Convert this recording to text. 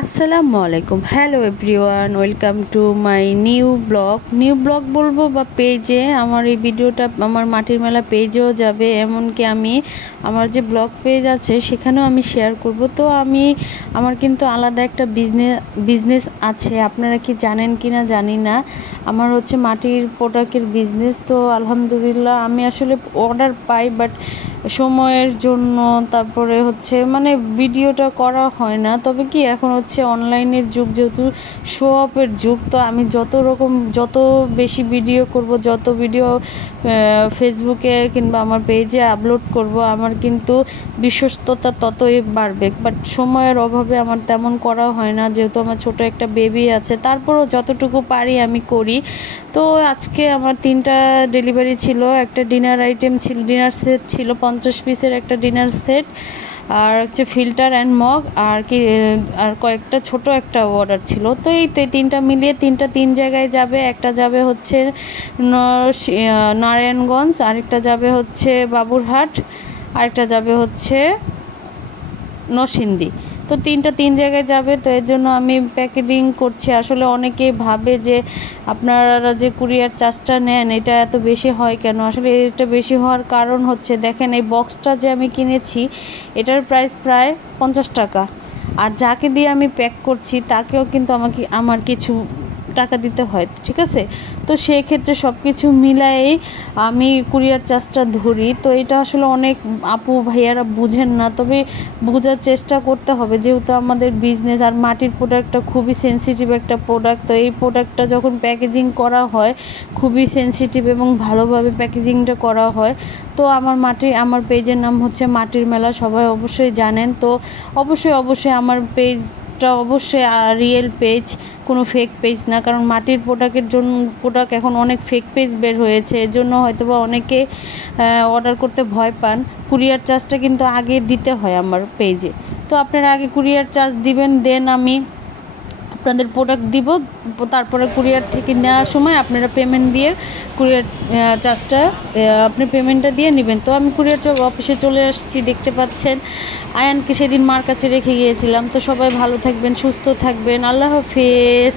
আসসালামু আলাইকুম, hello everyone, welcome to my new blog বলবো বা পেজে। আমার এই ভিডিওটা আমার মাটির মেলা পেজেও যাবে, এমনকি আমি আমার যে ব্লগ পেজ আছে সেখানেও আমি শেয়ার করব। তো আমার কিন্তু আলাদা একটা বিজনেস আছে, আপনারা কি জানেন কি না জানি না। আমার হচ্ছে মাটির প্রোডাক্টের বিজনেস। তো আলহামদুলিল্লাহ আমি আসলে অর্ডার পাই, বাট সময়ের জন্য তারপরে হচ্ছে ভিডিওটা করা হয় না। তবে কি এখন হচ্ছে অনলাইনের যুগ, যেহেতু শো অফের যুগ, তো আমি যত বেশি ভিডিও করব, যত ভিডিও ফেসবুকে কিংবা আমার পেজে আপলোড করব, আমার কিন্তু বিশ্বস্ততা ততই বাড়বে। বাট সময়ের অভাবে আমার তেমন করা হয় না, যেহেতু আমার ছোট একটা বেবি আছে। তারপরও যতটুকু পারি আমি করি। তো আজকে আমার 3টা ডেলিভারি ছিল। একটা ডিনার ডিনার সেট ছিল 50 পিসের একটা ডিনার সেট, আর হচ্ছে ফিল্টার অ্যান্ড মগ, আর কয়েকটা ছোট একটা অর্ডার ছিল। তো এই 3টা মিলিয়ে 3 জায়গায় যাবে। একটা যাবে হচ্ছে নারায়ণগঞ্জ, আরেকটা যাবে হচ্ছে বাবুরহাট, আরেকটা যাবে হচ্ছে নরসিংদী। তো 3 জায়গায় যাবে। তো এর জন্য আমি প্যাকেজিং করছি। আসলে অনেকে ভাবে যে আপনারা যে কুরিয়ার চার্জটা নেন এটা এত বেশি হয় কেন। আসলে এটা বেশি হওয়ার কারণ হচ্ছে, দেখেন এই বক্সটা যে আমি কিনেছি এটার প্রাইস প্রায় 50 টাকা, আর যাকে দিয়ে আমি প্যাক করছি তাকেও কিন্তু আমার কিছু টাকা দিতে হয়, ঠিক আছে। তো সেই ক্ষেত্রে সব কিছু মিলাই আমি কুরিয়ার চার্জটা ধরি। তো এটা আসলে অনেক আপু ভাইয়ারা বুঝেন না, তবে বোঝার চেষ্টা করতে হবে, যেহেতু আমাদের বিজনেস। আর মাটির প্রোডাক্টটা খুবই সেনসিটিভ একটা প্রোডাক্ট। তো এই প্রোডাক্টটা যখন প্যাকেজিং করা হয় খুবই সেনসিটিভ এবং ভালোভাবে প্যাকেজিংটা করা হয়। তো আমার পেজের নাম হচ্ছে মাটির মেলা, সবাই অবশ্যই জানেন। তো অবশ্যই আমার পেজটা অবশ্যই রিয়েল পেজ, কোনো ফেক পেজ না। কারণ মাটির প্রোডাক্ট এখন অনেক ফেক পেজ বের হয়েছে, এর জন্য হয়তোবা অনেকে অর্ডার করতে ভয় পান। কুরিয়ার চার্জটা কিন্তু আগে দিতে হয় আমার পেজে। তো আপনারা আগে কুরিয়ার চার্জ দিবেন, দেন আমি আপনাদের প্রোডাক্ট দিব। তারপরে কুরিয়ার থেকে নেওয়ার সময় আপনারা পেমেন্ট দিয়ে কুরিয়ার চার্জটা আপনি পেমেন্টটা দিয়ে নেবেন। তো আমি কুরিয়ার অফিসে চলে আসছি, দেখতে পাচ্ছেন। আয়ানকে সেদিন মার কাছে রেখে গিয়েছিলাম। তো সবাই ভালো থাকবেন, সুস্থ থাকবেন, আল্লাহ হাফেজ।